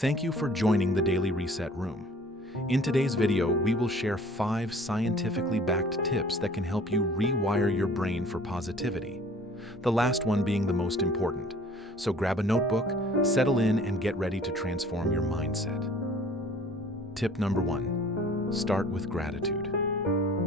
Thank you for joining the Daily Reset Room. In today's video, we will share 5 scientifically backed tips that can help you rewire your brain for positivity. The last one being the most important. So grab a notebook, settle in, and get ready to transform your mindset. Tip number 1. Start with gratitude.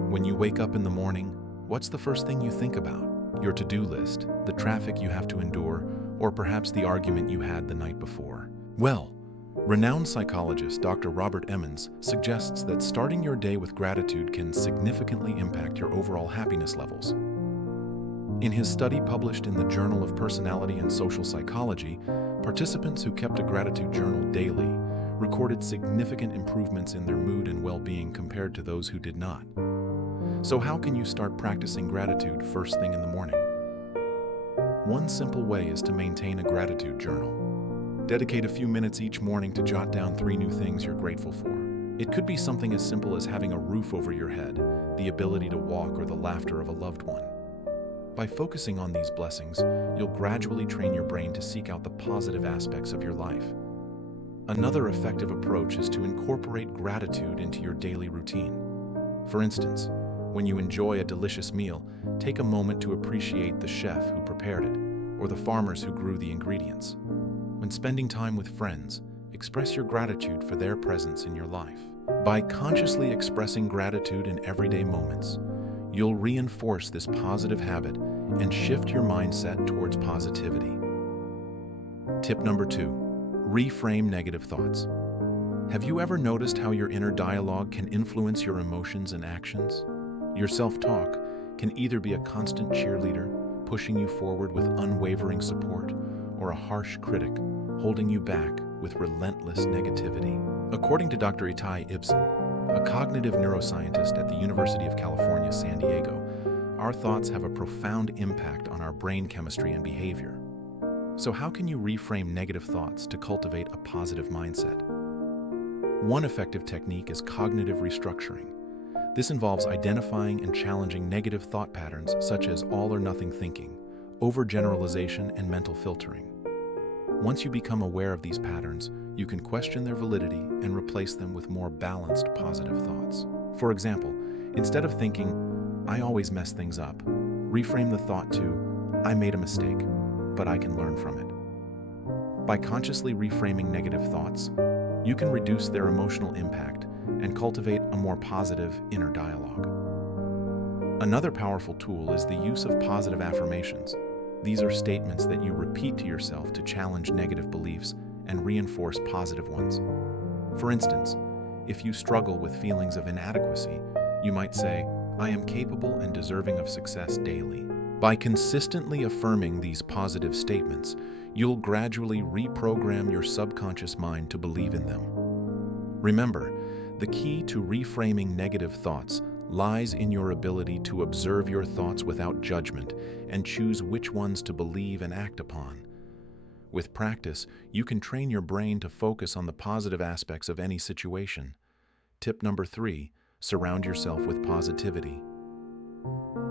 When you wake up in the morning, what's the first thing you think about? Your to-do list, the traffic you have to endure, or perhaps the argument you had the night before? Well, renowned psychologist Dr. Robert Emmons suggests that starting your day with gratitude can significantly impact your overall happiness levels. In his study published in the Journal of Personality and Social Psychology, participants who kept a gratitude journal daily recorded significant improvements in their mood and well-being compared to those who did not. So how can you start practicing gratitude first thing in the morning? One simple way is to maintain a gratitude journal. Dedicate a few minutes each morning to jot down 3 new things you're grateful for. It could be something as simple as having a roof over your head, the ability to walk, or the laughter of a loved one. By focusing on these blessings, you'll gradually train your brain to seek out the positive aspects of your life. Another effective approach is to incorporate gratitude into your daily routine. For instance, when you enjoy a delicious meal, take a moment to appreciate the chef who prepared it, or the farmers who grew the ingredients. When spending time with friends, express your gratitude for their presence in your life. By consciously expressing gratitude in everyday moments, you'll reinforce this positive habit and shift your mindset towards positivity. Tip number 2, reframe negative thoughts. Have you ever noticed how your inner dialogue can influence your emotions and actions? Your self-talk can either be a constant cheerleader, pushing you forward with unwavering support, or a harsh critic, holding you back with relentless negativity. According to Dr. Itai Ibsen, a cognitive neuroscientist at the University of California, San Diego, our thoughts have a profound impact on our brain chemistry and behavior. So how can you reframe negative thoughts to cultivate a positive mindset? One effective technique is cognitive restructuring. This involves identifying and challenging negative thought patterns such as all or nothing thinking, overgeneralization, and mental filtering. Once you become aware of these patterns, you can question their validity and replace them with more balanced, positive thoughts. For example, instead of thinking, "I always mess things up," reframe the thought to, "I made a mistake, but I can learn from it." By consciously reframing negative thoughts, you can reduce their emotional impact and cultivate a more positive inner dialogue. Another powerful tool is the use of positive affirmations. These are statements that you repeat to yourself to challenge negative beliefs and reinforce positive ones. For instance, if you struggle with feelings of inadequacy, you might say, "I am capable and deserving of success daily." By consistently affirming these positive statements, you'll gradually reprogram your subconscious mind to believe in them. Remember, the key to reframing negative thoughts lies in your ability to observe your thoughts without judgment and choose which ones to believe and act upon. With practice, you can train your brain to focus on the positive aspects of any situation. Tip number 3, surround yourself with positivity.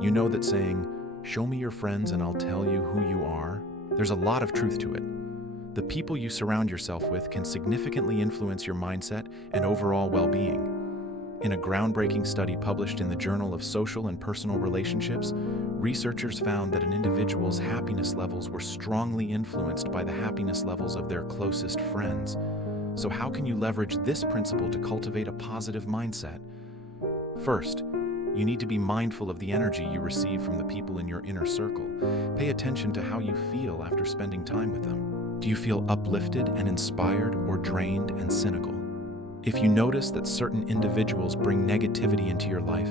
You know that saying, "Show me your friends and I'll tell you who you are"? There's a lot of truth to it. The people you surround yourself with can significantly influence your mindset and overall well-being. In a groundbreaking study published in the Journal of Social and Personal Relationships, researchers found that an individual's happiness levels were strongly influenced by the happiness levels of their closest friends. So how can you leverage this principle to cultivate a positive mindset? First, you need to be mindful of the energy you receive from the people in your inner circle. Pay attention to how you feel after spending time with them. Do you feel uplifted and inspired, or drained and cynical? If you notice that certain individuals bring negativity into your life,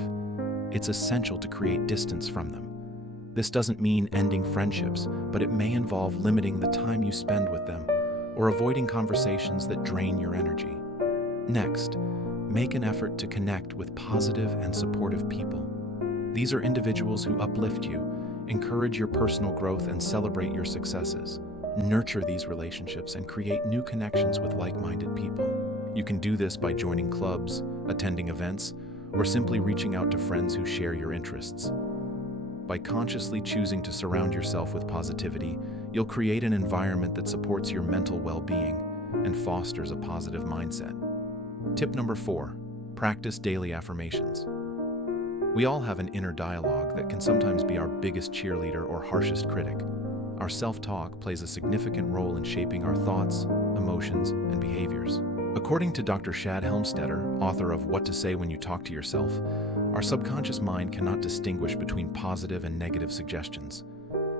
it's essential to create distance from them. This doesn't mean ending friendships, but it may involve limiting the time you spend with them or avoiding conversations that drain your energy. Next, make an effort to connect with positive and supportive people. These are individuals who uplift you, encourage your personal growth, and celebrate your successes. Nurture these relationships and create new connections with like-minded people. You can do this by joining clubs, attending events, or simply reaching out to friends who share your interests. By consciously choosing to surround yourself with positivity, you'll create an environment that supports your mental well-being, and fosters a positive mindset. Tip number 4, practice daily affirmations. We all have an inner dialogue that can sometimes be our biggest cheerleader or harshest critic. Our self-talk plays a significant role in shaping our thoughts, emotions, and behaviors. According to Dr. Shad Helmstetter, author of What to Say When You Talk to Yourself, our subconscious mind cannot distinguish between positive and negative suggestions.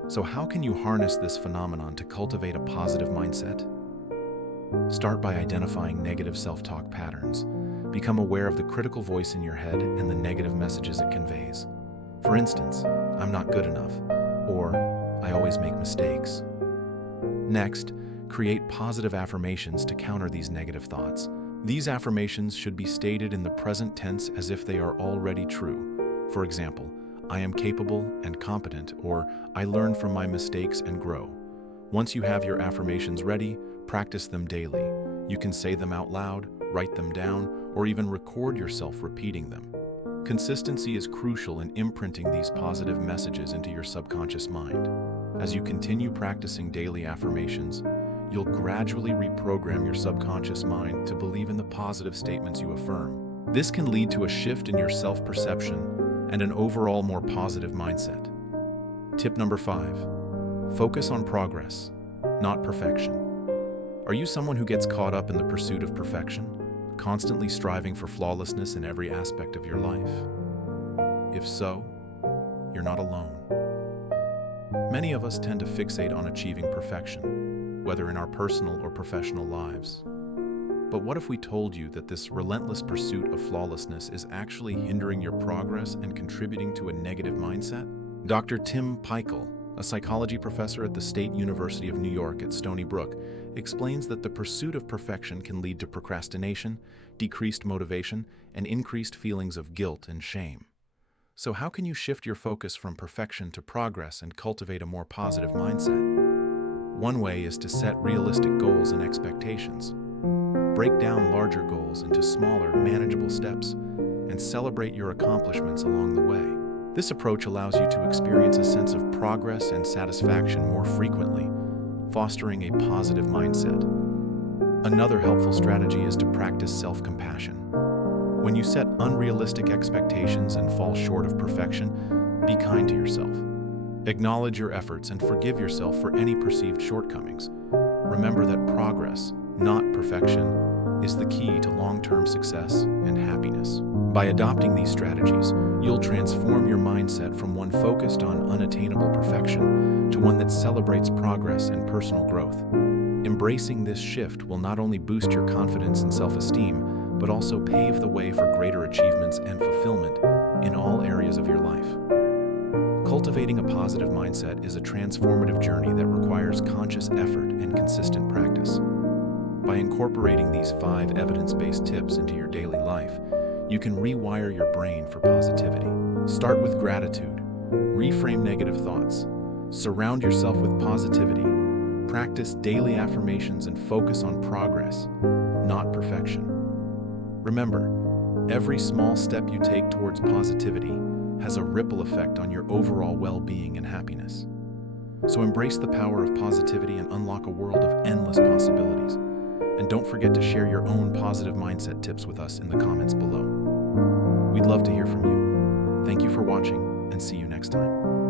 So how can you harness this phenomenon to cultivate a positive mindset? Start by identifying negative self-talk patterns. Become aware of the critical voice in your head and the negative messages it conveys. For instance, I'm not good enough, or I always make mistakes. Next, create positive affirmations to counter these negative thoughts. These affirmations should be stated in the present tense as if they are already true. For example, I am capable and competent, or I learn from my mistakes and grow. Once you have your affirmations ready, practice them daily. You can say them out loud, write them down, or even record yourself repeating them. Consistency is crucial in imprinting these positive messages into your subconscious mind. As you continue practicing daily affirmations, you'll gradually reprogram your subconscious mind to believe in the positive statements you affirm. This can lead to a shift in your self-perception and an overall more positive mindset. Tip number 5, focus on progress, not perfection. Are you someone who gets caught up in the pursuit of perfection, constantly striving for flawlessness in every aspect of your life? If so, you're not alone. Many of us tend to fixate on achieving perfection, whether in our personal or professional lives. But what if we told you that this relentless pursuit of flawlessness is actually hindering your progress and contributing to a negative mindset? Dr. Tim Peichel, a psychology professor at the State University of New York at Stony Brook, explains that the pursuit of perfection can lead to procrastination, decreased motivation, and increased feelings of guilt and shame. So how can you shift your focus from perfection to progress and cultivate a more positive mindset? One way is to set realistic goals and expectations. Break down larger goals into smaller, manageable steps and celebrate your accomplishments along the way. This approach allows you to experience a sense of progress and satisfaction more frequently, fostering a positive mindset. Another helpful strategy is to practice self-compassion. When you set unrealistic expectations and fall short of perfection, be kind to yourself. Acknowledge your efforts and forgive yourself for any perceived shortcomings. Remember that progress, not perfection, is the key to long-term success and happiness. By adopting these strategies, you'll transform your mindset from one focused on unattainable perfection to one that celebrates progress and personal growth. Embracing this shift will not only boost your confidence and self-esteem, but also pave the way for greater achievements and fulfillment in all areas of your life. Cultivating a positive mindset is a transformative journey that requires conscious effort and consistent practice. By incorporating these 5 evidence-based tips into your daily life, you can rewire your brain for positivity. Start with gratitude. Reframe negative thoughts. Surround yourself with positivity. Practice daily affirmations and focus on progress, not perfection. Remember, every small step you take towards positivity has a ripple effect on your overall well-being and happiness. So embrace the power of positivity and unlock a world of endless possibilities. And don't forget to share your own positive mindset tips with us in the comments below. We'd love to hear from you. Thank you for watching, and see you next time.